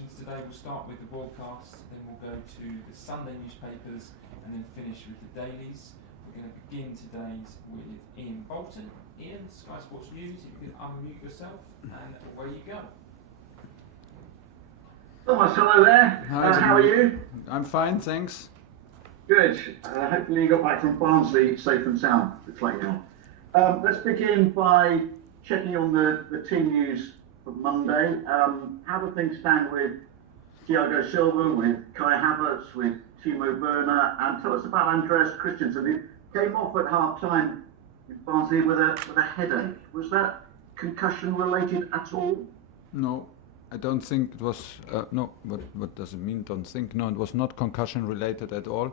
sections today. We'll start with the broadcast, then we'll go to the Sunday newspapers, and then finish with the dailies. We're going to begin today's with Ian Bolton. Ian, Sky Sports News, if you could unmute yourself, and away you go. Thomas, hello there. How are you? I'm fine, thanks. Good. Hopefully you got back from Barnsley safe and sound. It's like you know. Let's begin by checking on the team news for Monday. How do things stand with Thiago Silva, with Kai Havertz, with Timo Werner, and tell us about Andreas Christensen, who came off at half-time in Barnsley with a headache. Was that concussion related at all? No, I don't think it was. No, what does it mean? Don't think. No, it was not concussion related at all.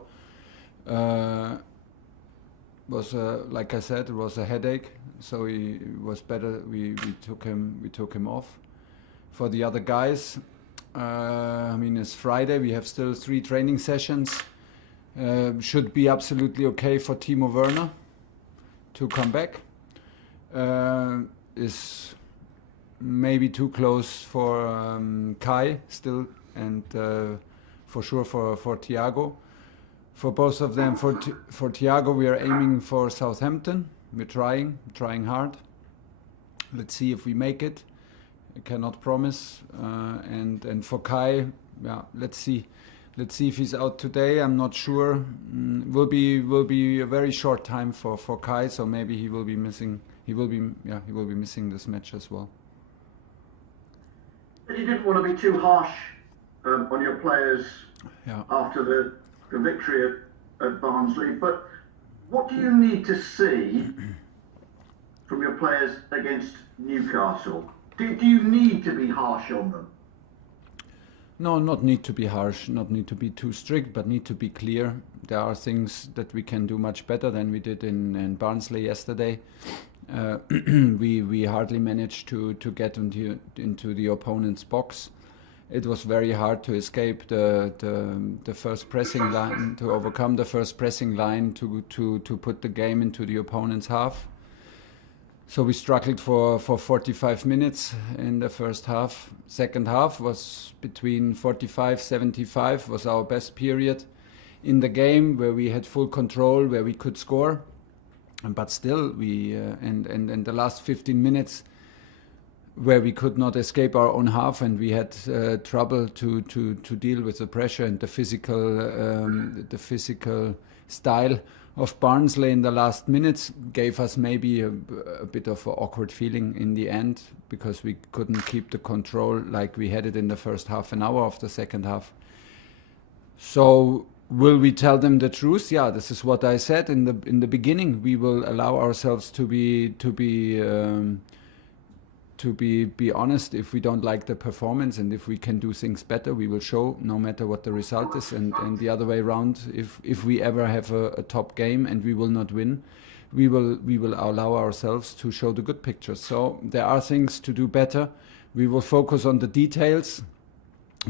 Was like I said, it was a headache, so he was better. We took him off. For the other guys, I mean, it's Friday. We have still 3 training sessions. Should be absolutely okay for Timo Werner to come back. Is maybe too close for Kai still, and for sure for Thiago. For both of them, for Thiago, we are aiming for Southampton. We're trying hard. Let's see if we make it. I cannot promise. And for Kai, yeah, let's see if he's out today. I'm not sure. Will be a very short time for Kai, so maybe he will be missing. He will be missing this match as well. But you didn't want to be too harsh on your players after the victory at Barnsley, but what do you need to see from your players against Newcastle? Do you need to be harsh on them? No, not need to be harsh, not need to be too strict, but need to be clear. There are things that we can do much better than we did in Barnsley yesterday. We hardly managed to get into the opponent's box. It was very hard to escape the first pressing line, to overcome the first pressing line, to put the game into the opponent's half. So we struggled for 45 minutes in the first half. Second half was between 45-75 was our best period in the game, where we had full control, where we could score. But still, we and the last 15 minutes, where we could not escape our own half, and we had trouble to deal with the pressure and the physical style of Barnsley in the last minutes, gave us maybe a bit of an awkward feeling in the end, because we couldn't keep the control like we had it in the first half an hour of the second half. So will we tell them the truth? Yeah, this is what I said in the beginning. We will allow ourselves to be honest. If we don't like the performance, and if we can do things better, we will show, no matter what the result is. And the other way around, if we ever have a top game and we will not win, we will allow ourselves to show the good pictures. So there are things to do better. We will focus on the details,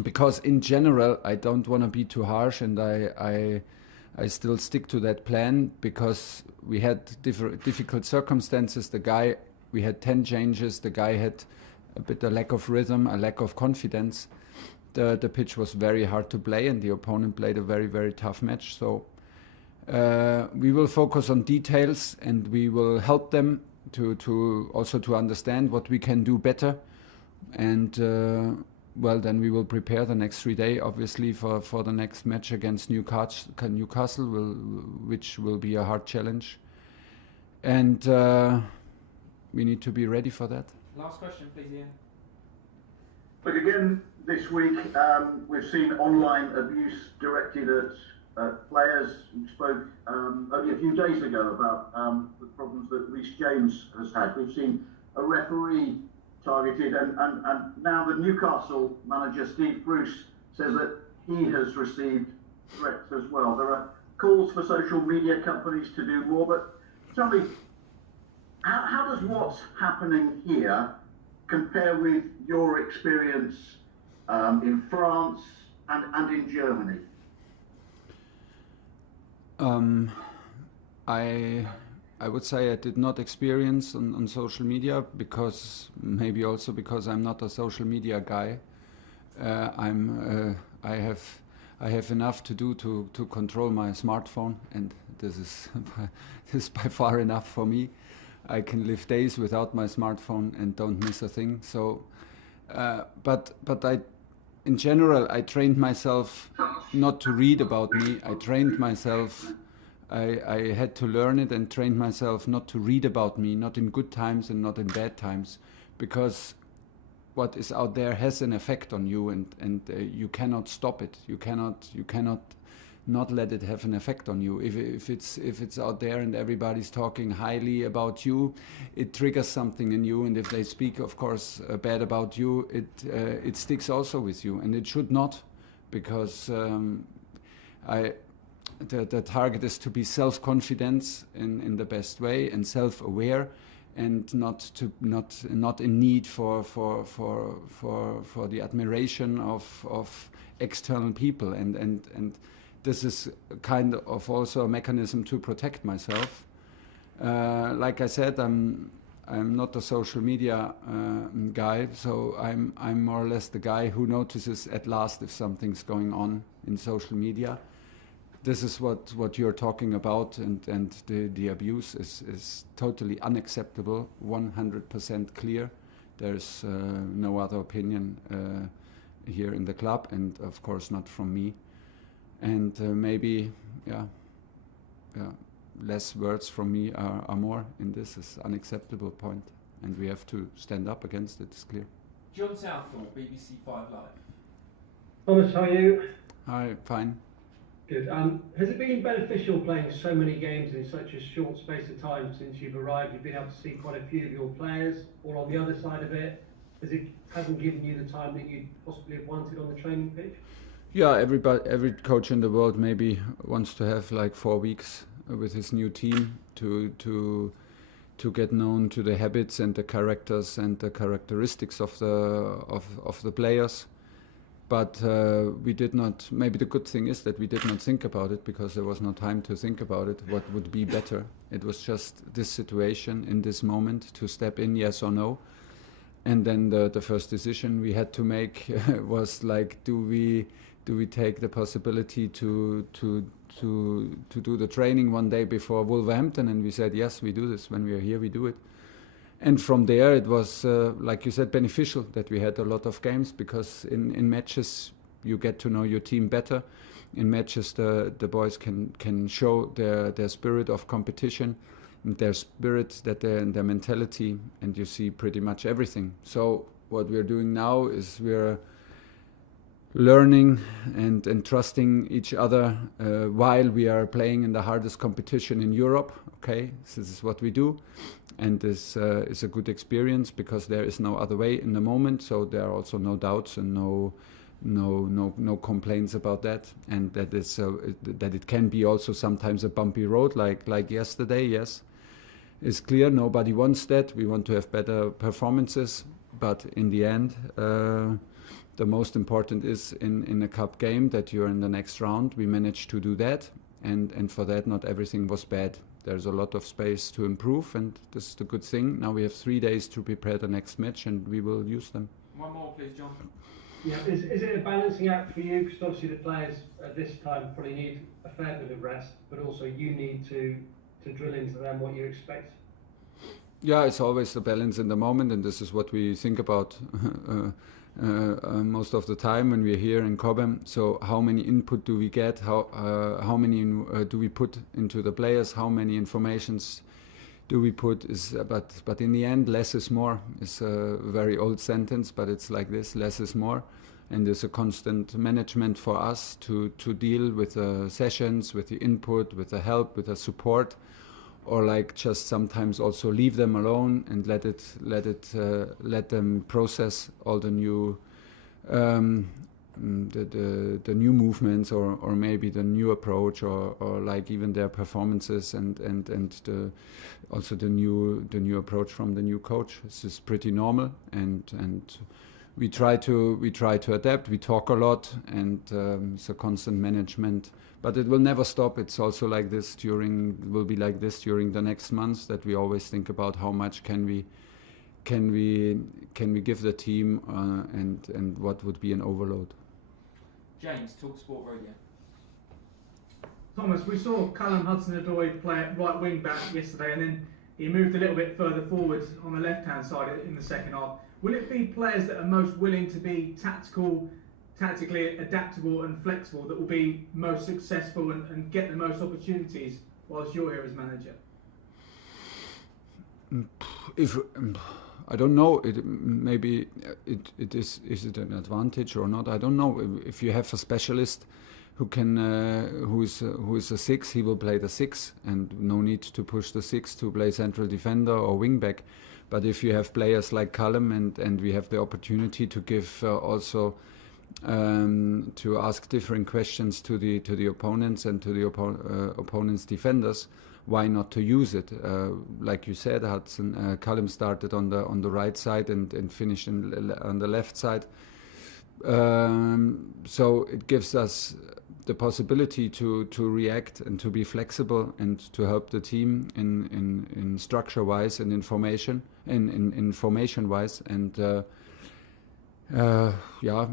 because in general I don't want to be too harsh, and I still stick to that plan, because we had difficult circumstances. We had 10 changes. The guy had a bit of lack of rhythm, a lack of confidence. The pitch was very hard to play, and the opponent played a very, very tough match. So we will focus on details, and we will help them to also understand what we can do better. And well, then we will prepare the next 3 days, obviously, for the next match against Newcastle, which will be a hard challenge. And we need to be ready for that. Last question, please, Ian. But again, this week we've seen online abuse directed at players. We spoke only a few days ago about the problems that Reece James has had. We've seen a referee targeted, and now the Newcastle manager, Steve Bruce, says that he has received threats as well. There are calls for social media companies to do more, but tell me, how does what's happening here compare with your experience in France and in Germany? I would say I did not experience on social media, because maybe also because I'm not a social media guy. I have enough to do to control my smartphone, and this is this is by far enough for me. I can live days without my smartphone and don't miss a thing. So, but I, in general, I trained myself not to read about me. I trained myself. I had to learn it and train myself not to read about me, not in good times and not in bad times, because what is out there has an effect on you, and you cannot stop it. You cannot not let it have an effect on you. If it's out there and everybody's talking highly about you, it triggers something in you. And if they speak, of course, bad about you, it sticks also with you, and it should not, because the target is to be self-confident in the best way and self-aware, and not in need for the admiration of external people, and this is kind of also a mechanism to protect myself. Like I said, I'm not a social media guy, so I'm more or less the guy who notices at last if something's going on in social media. This is what you're talking about, and the abuse is totally unacceptable, 100% clear. There's no other opinion here in the club, and of course not from me. And maybe, less words from me are more in this is unacceptable point, and we have to stand up against it. It's clear. John Southall, BBC 5 Live. Thomas, how are you? Hi, fine. Good. Has it been beneficial playing so many games in such a short space of time since you've arrived? You've been able to see quite a few of your players, or on the other side of it, hasn't given you the time that you possibly have wanted on the training pitch? Yeah, every coach in the world maybe wants to have like 4 weeks with his new team to get known to the habits and the characters and the characteristics of the players. But we did not. Maybe the good thing is that we did not think about it, because there was no time to think about it. What would be better? It was just this situation in this moment to step in, yes or no. And then the first decision we had to make was like, do we take the possibility to do the training one day before Wolverhampton? And we said yes, we do this. When we are here, we do it. And from there, it was, like you said, beneficial that we had a lot of games, because in matches you get to know your team better. In matches, the boys can show their spirit of competition, and their spirit, and their mentality, and you see pretty much everything. So what we're doing now is we're learning and trusting each other while we are playing in the hardest competition in Europe. Okay, this is what we do. And this is a good experience, because there is no other way in the moment. So there are also no doubts and no complaints about that. And that is that it can be also sometimes a bumpy road, like yesterday. Yes, it's clear. Nobody wants that. We want to have better performances. But in the end, the most important is in a cup game that you're in the next round. We managed to do that, and for that, not everything was bad. There's a lot of space to improve, and this is the good thing. Now we have 3 days to prepare the next match, and we will use them. One more, please, John. Yeah, is it a balancing act for you? Because obviously the players at this time probably need a fair bit of rest, but also you need to drill into them what you expect. Yeah, it's always the balance in the moment, and this is what we think about most of the time when we're here in Cobham. So how many input do we get? How many do we put into the players? How many informations do we put? But in the end, less is more. It's a very old sentence, but it's like this: less is more. And there's a constant management for us to deal with the sessions, with the input, with the help, with the support, or like just sometimes also leave them alone and let them process all the new the new movements, or maybe the new approach, or like even their performances and also the new approach from the new coach. This is pretty normal, and we try to adapt. We talk a lot, and it's a constant management. But it will never stop. It's also like this will be like this during the next months, that we always think about how much can can we give the team and what would be an overload. James, Talk Sport Radio. Thomas, we saw Callum Hudson-Odoi play at right wing back yesterday, and then he moved a little bit further forward on the left-hand side in the second half. Will it be players that are most willing to be tactically adaptable and flexible that will be most successful and get the most opportunities whilst you're here as manager? I don't know. Maybe it is it an advantage or not? I don't know. If you have a specialist who can who is a 6, he will play the 6, and no need to push the 6 to play central defender or wing back. But if you have players like Callum and we have the opportunity to give also to ask different questions to the opponents and to the opponents' defenders, why not to use it? Like you said, Callum started on the right side and finished on the left side. So it gives us the possibility to react and to be flexible and to help the team in structure wise and information wise. And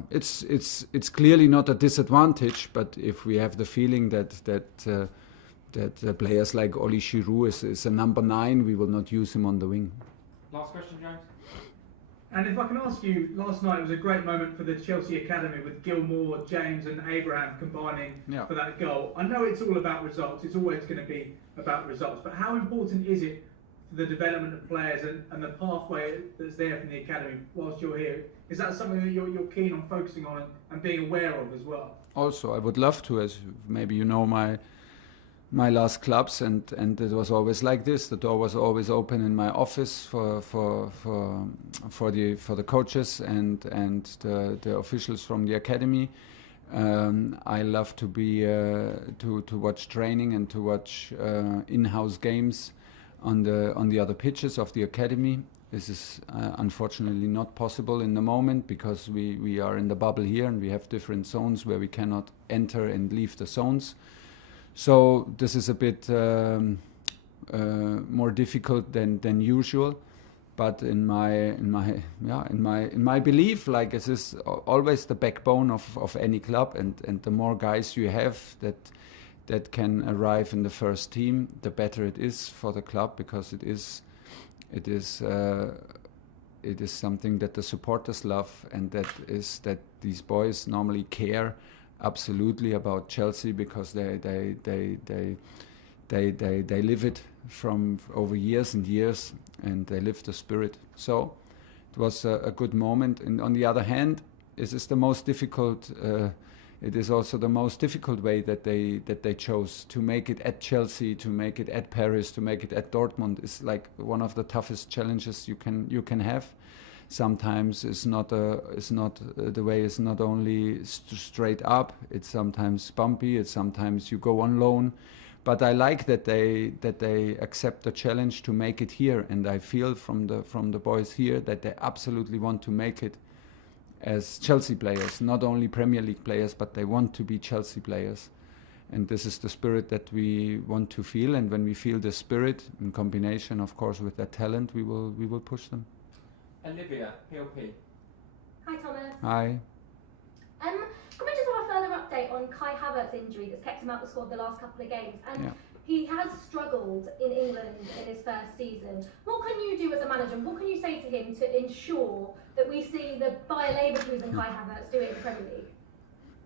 it's clearly not a disadvantage. But if we have the feeling that players like Oli Giroud is a number 9, we will not use him on the wing. Last question, James. And if I can ask you, last night was a great moment for the Chelsea Academy with Gilmour, James and Abraham combining for that goal. I know it's all about results, it's always going to be about results, but how important is it for the development of players and the pathway that's there from the Academy whilst you're here? Is that something that you're keen on focusing on and being aware of as well? Also, I would love to, as maybe you know my last clubs, and it was always like this. The door was always open in my office for the coaches and the officials from the academy. I love to be to watch training and to watch in-house games on the other pitches of the academy. This is unfortunately not possible in the moment because we are in the bubble here and we have different zones where we cannot enter and leave the zones. So this is a bit more difficult than usual, but in my belief, like this is always the backbone of any club, and the more guys you have that can arrive in the first team, the better it is for the club, because it is something that the supporters love, and that these boys normally care absolutely about Chelsea because they live it from over years and years, and they live the spirit. So it was a good moment. And on the other hand, it is the most difficult. It is also the most difficult way that they chose to make it at Chelsea, to make it at Paris, to make it at Dortmund. Is like one of the toughest challenges you can have. Sometimes the way is not only straight up. It's sometimes bumpy. It's sometimes you go on loan. But I like that they accept the challenge to make it here, and I feel from the boys here that they absolutely want to make it as Chelsea players, not only Premier League players, but they want to be Chelsea players. And this is the spirit that we want to feel. And when we feel the spirit in combination, of course, with their talent, we will push them. Olivia, PLP. Hi, Thomas. Hi. Can we just have a further update on Kai Havertz's injury that's kept him out of the squad the last couple of games? And he has struggled in England in his first season. What can you do as a manager? What can you say to him to ensure that we see the Bayer Leverkusen Kai Havertz do it in the Premier League?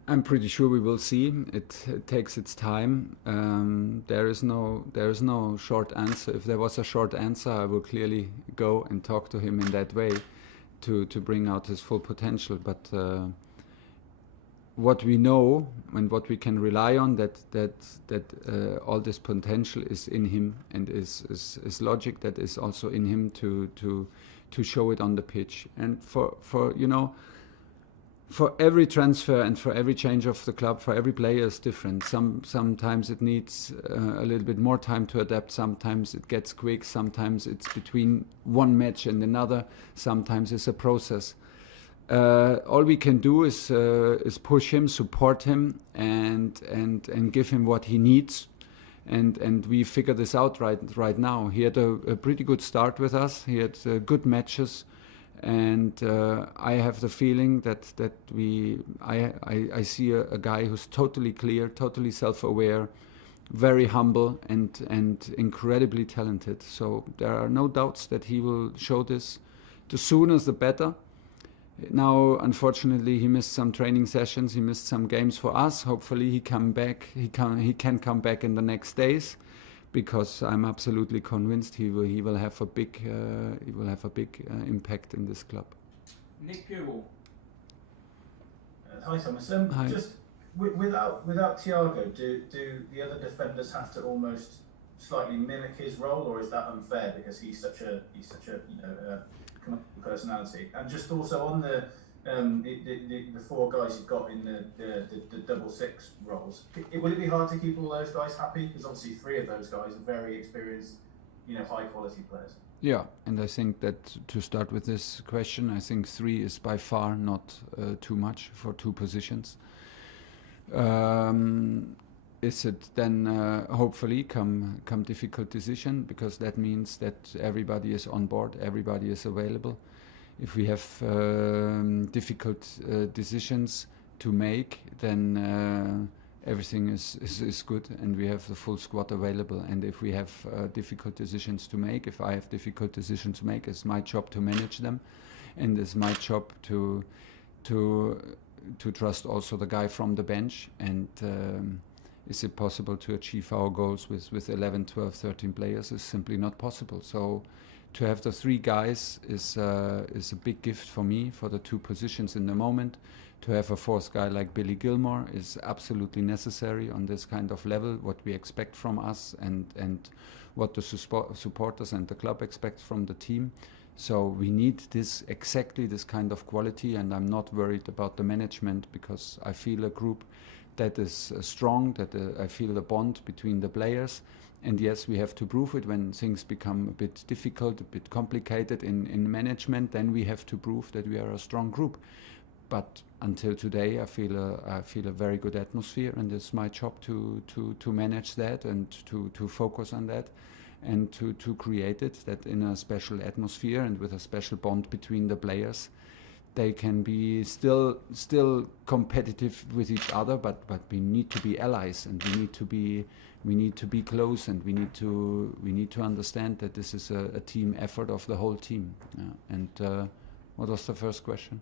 I'm pretty sure we will see. It takes its time. There is no short answer. If there was a short answer, I will clearly go and talk to him in that way to bring out his full potential. But what we know and what we can rely on, that all this potential is in him, and is logic that is also in him to show it on the pitch. And for every transfer and for every change of the club, for every player is different. Sometimes it needs a little bit more time to adapt. Sometimes it gets quick. Sometimes it's between one match and another. Sometimes it's a process. All we can do is push him, support him, and give him what he needs. and we figure this out right now. He had a pretty good start with us. He had good matches, and I have the feeling that I see a guy who's totally clear, totally self-aware, very humble, and incredibly talented. So there are no doubts that he will show this. The sooner the better. Now, unfortunately, he missed some training sessions. He missed some games for us. Hopefully, he come back. He can come back in the next days, because I'm absolutely convinced he will have a big impact in this club. Nick Pewell. Hi Thomas. Hi. Just without Thiago, do the other defenders have to almost slightly mimic his role, or is that unfair because he's such a personality? And just also on the four guys you've got in the double six roles, would it be hard to keep all those guys happy? Because obviously 3 of those guys are very experienced, high quality players. Yeah, and I think that to start with this question, I think 3 is by far not too much for 2 positions. Is it then hopefully come difficult decision, because that means that everybody is on board, everybody is available. If we have difficult decisions to make, then everything is good, and we have the full squad available. And if we have difficult decisions to make, if I have difficult decisions to make, it's my job to manage them, and it's my job to trust also the guy from the bench. And is it possible to achieve our goals with 11, 12, 13 players? Is simply not possible. So to have the 3 guys is a big gift for me for the 2 positions in the moment. To have a 4th guy like Billy Gilmore is absolutely necessary on this kind of level, what we expect from us and what the supporters and the club expect from the team. So we need exactly this kind of quality, and I'm not worried about the management, because I feel a group that is strong, that I feel the bond between the players. And yes, we have to prove it when things become a bit difficult, a bit complicated in management. Then we have to prove that we are a strong group. But until today, I feel a very good atmosphere, and it's my job to manage that and to focus on that, and to create it, that in a special atmosphere and with a special bond between the players, they can be still competitive with each other, but we need to be allies, and we need to be close, and we need to understand that this is a team effort of the whole team. And what was the first question?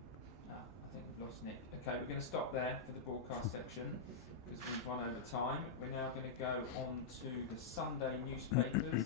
I think we've lost Nick. Okay, we're going to stop there for the broadcast section because we've run over time. We're now going to go on to the Sunday newspapers.